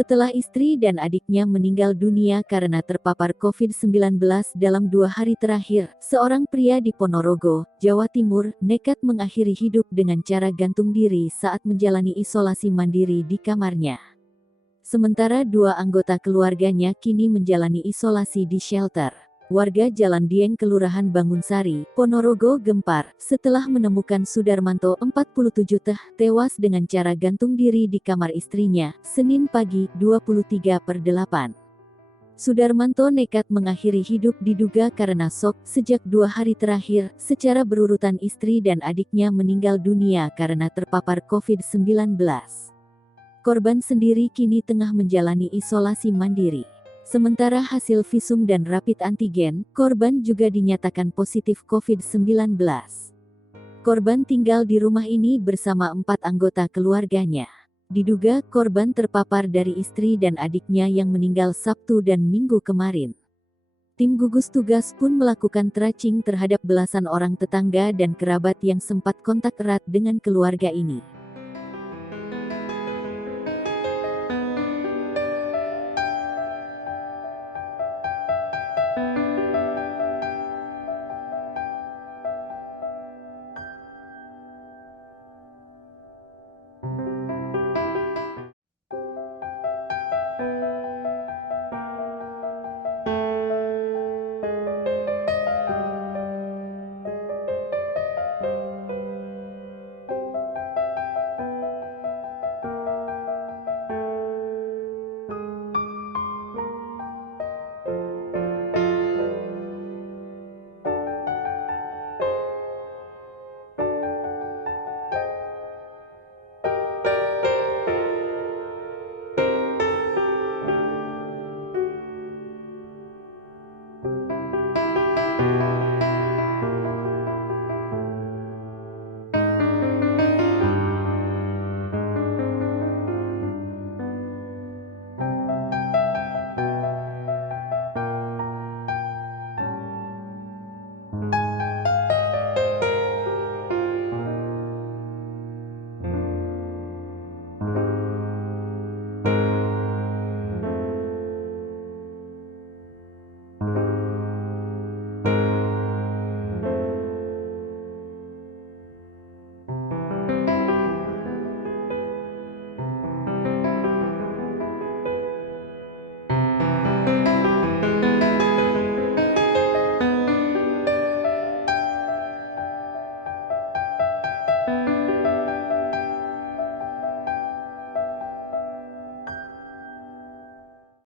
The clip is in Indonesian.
setelah istri dan adiknya meninggal dunia karena terpapar COVID-19 dalam 2 hari terakhir. Seorang pria di Ponorogo, Jawa Timur, nekat mengakhiri hidup dengan cara gantung diri saat menjalani isolasi mandiri di kamarnya. Sementara 2 anggota keluarganya kini menjalani isolasi di shelter. Warga Jalan Dieng Kelurahan Bangunsari, Ponorogo gempar setelah menemukan Sudarmanto 47 tewas dengan cara gantung diri di kamar istrinya, Senin pagi 23/8. Sudarmanto nekat mengakhiri hidup diduga karena shock sejak 2 hari terakhir, secara berurutan istri dan adiknya meninggal dunia karena terpapar COVID-19. Korban sendiri kini tengah menjalani isolasi mandiri. Sementara hasil visum dan rapid antigen, korban juga dinyatakan positif COVID-19. Korban tinggal di rumah ini bersama 4 anggota keluarganya. Diduga korban terpapar dari istri dan adiknya yang meninggal Sabtu dan Minggu kemarin. Tim gugus tugas pun melakukan tracing terhadap belasan orang tetangga dan kerabat yang sempat kontak erat dengan keluarga ini.